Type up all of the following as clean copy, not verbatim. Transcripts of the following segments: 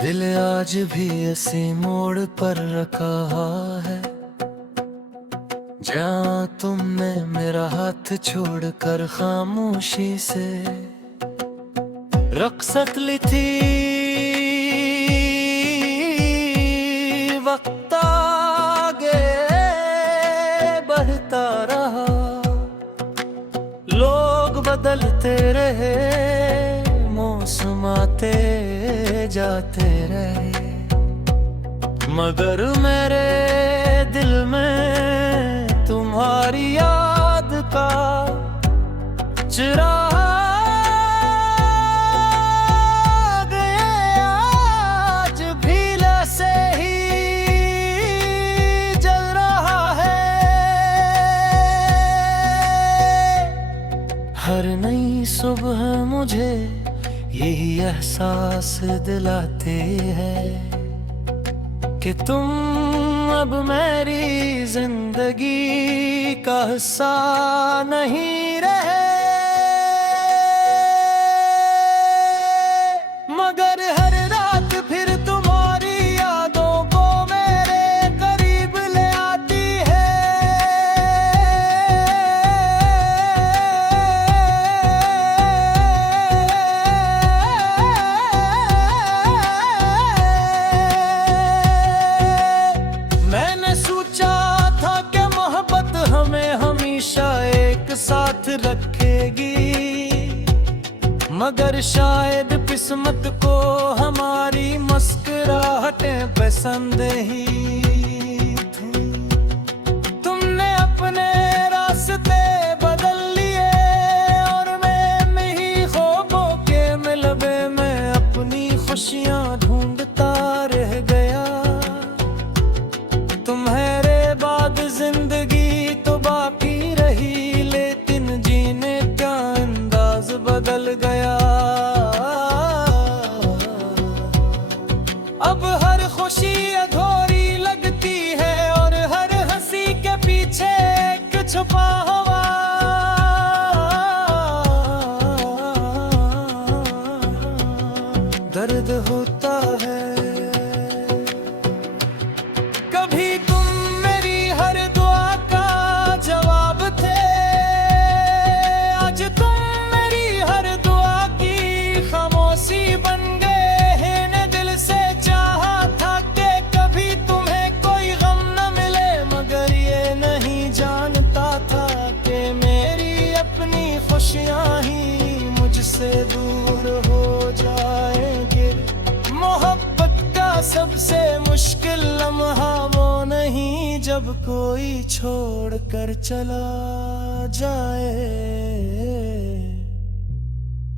दिल आज भी ऐसे मोड़ पर रखा है जहाँ तुमने मेरा हाथ छोड़कर खामोशी से रक़्सत ली थी। वक्त आगे बढ़ता रहा, लोग बदलते रहे, मौसम आते जाते रहे, मगर मेरे दिल में तुम्हारी याद का चिराग आज भी ऐसे ही जल रहा है। हर नई सुबह मुझे यही एहसास दिलाते हैं कि तुम अब मेरी जिंदगी का हिस्सा नहीं रहे, मगर हर रात फिर तुम्हारी यादों को मेरे करीब ले आती है। मैंने सोचा था कि मोहब्बत हमें हमेशा एक साथ रखेगी, मगर शायद किस्मत को हमारी मुस्कुराहटें पसंद ही थी। तुमने अपने रास्ते बदल लिए और मैं ही ख्वाबों के मिलबे में अपनी खुशियां ढूंढता रह गया। तुम्हारे बाद जिंदगी तो बाकी रही, लेकिन जीने का अंदाज बदल गया। अब हर खुशी अधूरी लगती है और हर हंसी के पीछे एक छुपा हुआ दर्द होता है। कभी तुम मेरी हर दुआ का जवाब थे, आज तुम मेरी हर दुआ की खामोशी बन गए। ने दिल से चाहा था कि कभी तुम्हें कोई गम न मिले, मगर ये नहीं जानता था कि मेरी अपनी खुशियां ही मुझसे दूर हो जाएंगे। मोहब्बत का सबसे मुश्किल लम्हा वो नहीं जब कोई छोड़ कर चला जाए,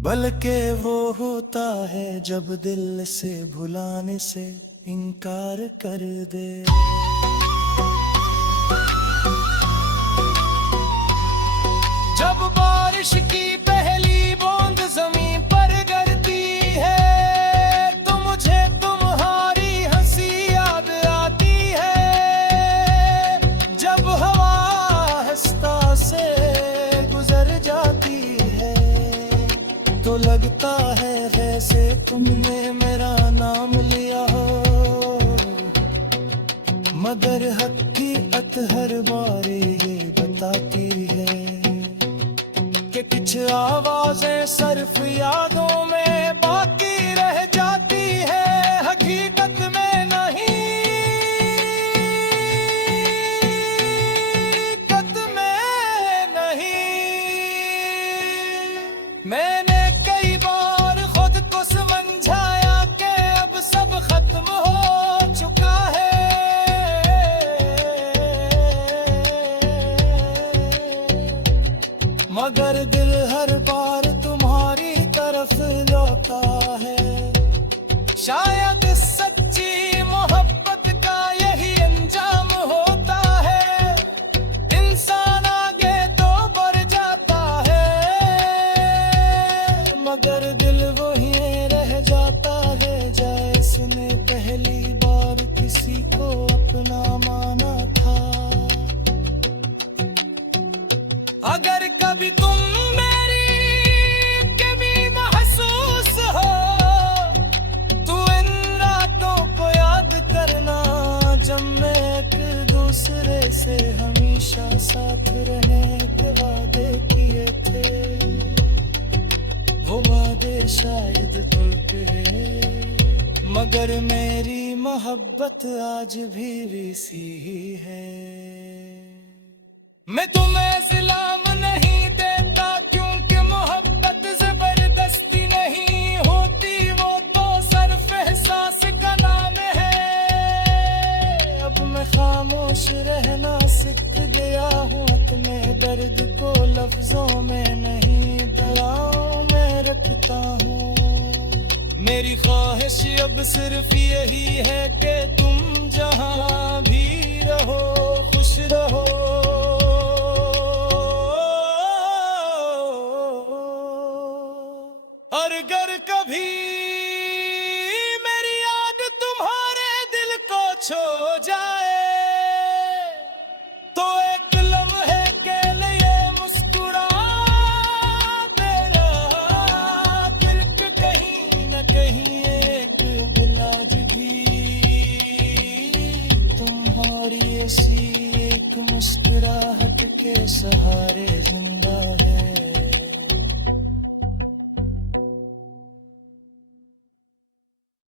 बल्कि वो होता है जब दिल से भुलाने से इनकार कर दे। जब बारिश की पहली बूंद जमीन पर गिरती है तो मुझे तुम्हारी हंसी याद आती है। जब हवा हंसता से गुजर जाती है तो लगता है जैसे तुमने मेरा नाम लिया हो, मगर हकीकत हर बार ये बताती है कि कुछ आवाजें सिर्फ यादों में बाकी रह जाती है, हकीकत में नहीं, हकीकत में नहीं। मैंने कई बार खुद को समझाया कि अब सब खत्म हो चुका है, मगर दिल हर बार तुम्हारी तरफ लौटा है। शायद सच्ची मोहब्बत का यही अंजाम होता है, इंसान आगे तो बढ़ जाता है, मगर दिल वही रह जाता है जैसने पहली बार किसी को अपना माना था। अगर कभी तुम मेरी कभी महसूस हो तो इन साथ रहने के वादे किए थे, वो वादे शायद टूट गए, मगर मेरी मोहब्बत आज भी वैसी ही है। मैं तुम्हें सलाम नहीं देता क्योंकि मोहब्बत जबरदस्ती नहीं होती, वो तो सिर्फ एहसास का नाम है। अब मैं खामोश रहना सीख गया हूँ, अपने दर्द को लफ्जों में नहीं दवाओं में रखता हूँ। मेरी ख्वाहिश अब सिर्फ यही है कि तुम जहाँ भी रहो खुश रहो। और अगर कभी मेरी याद तुम्हारे दिल को छू जाए तो एक लम्हे के लिए मुस्कुरा देना, दिल के कहीं न कहीं एक बिलाज भी तुम्हारी ऐसी एक मुस्कुराहट के सहारे जिंदा है।